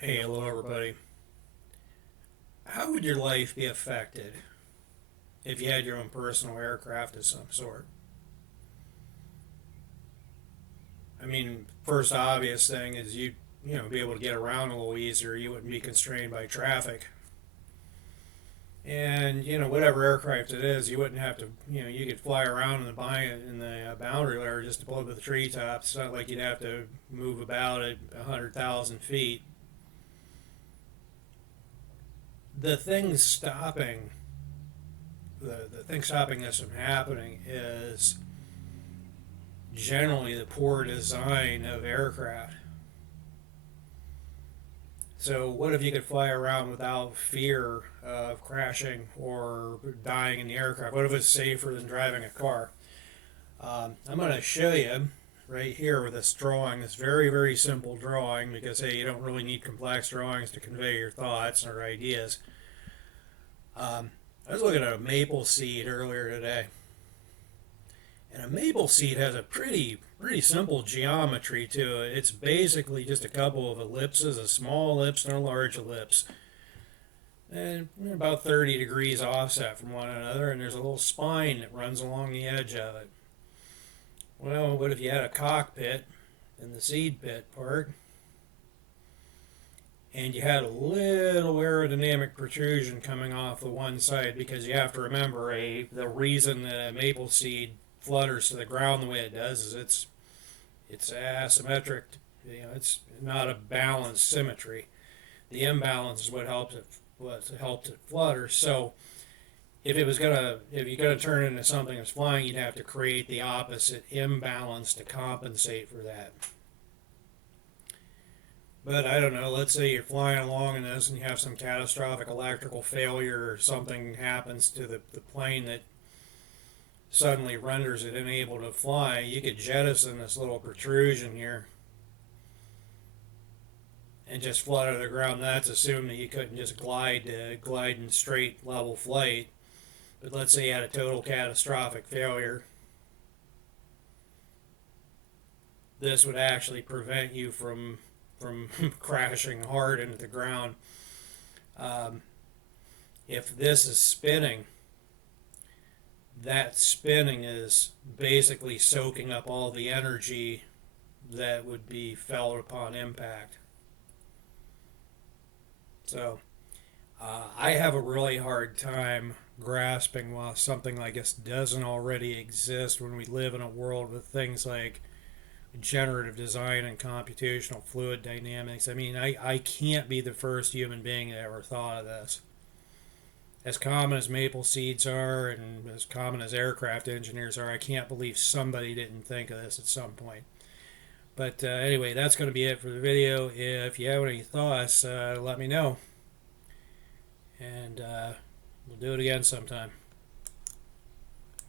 Hey, hello everybody. How would your life be affected if you had your own personal aircraft of some sort? I mean, first obvious thing is you be able to get around a little easier. You wouldn't be constrained by traffic. And whatever aircraft it is, you wouldn't have to. You could fly around in the boundary layer just above the treetops. It's not like you'd have to move about at 100,000 feet. The thing stopping the thing stopping this from happening is generally the poor design of aircraft. So, what if you could fly around without fear of crashing or dying in the aircraft? What if it's safer than driving a car? I'm going to show you right here with this drawing, this very, very simple drawing, because hey, you don't really need complex drawings to convey your thoughts or ideas. I was looking at a maple seed earlier today, and a maple seed has a pretty simple geometry to it. It's basically just a couple of ellipses, a small ellipse and a large ellipse, and about 30 degrees offset from one another. And there's a little spine that runs along the edge of it. Well, what if you had a cockpit in the seed pit part, and you had a little aerodynamic protrusion coming off the one side? Because you have to remember, the reason that a maple seed flutters to the ground the way it does is it's asymmetric. It's not a balanced symmetry. The imbalance is what helps it flutter. So if you're gonna turn it into something that's flying, you'd have to create the opposite imbalance to compensate for that. But I don't know. Let's say you're flying along in this and you have some catastrophic electrical failure, or something happens to the plane that suddenly renders it unable to fly. You could jettison this little protrusion here and just flutter to the ground. That's assuming that you couldn't just glide in straight level flight. But let's say you had a total catastrophic failure. This would actually prevent you from crashing hard into the ground. Um, if this is spinning, that spinning is basically soaking up all the energy that would be felt upon impact. So I have a really hard time grasping why something like this doesn't already exist when we live in a world with things like generative design and computational fluid dynamics. I mean, I can't be the first human being that ever thought of this. As common as maple seeds are and as common as aircraft engineers are, I can't believe somebody didn't think of this at some point. But anyway, that's going to be it for the video. If you have any thoughts, let me know. And we'll do it again sometime.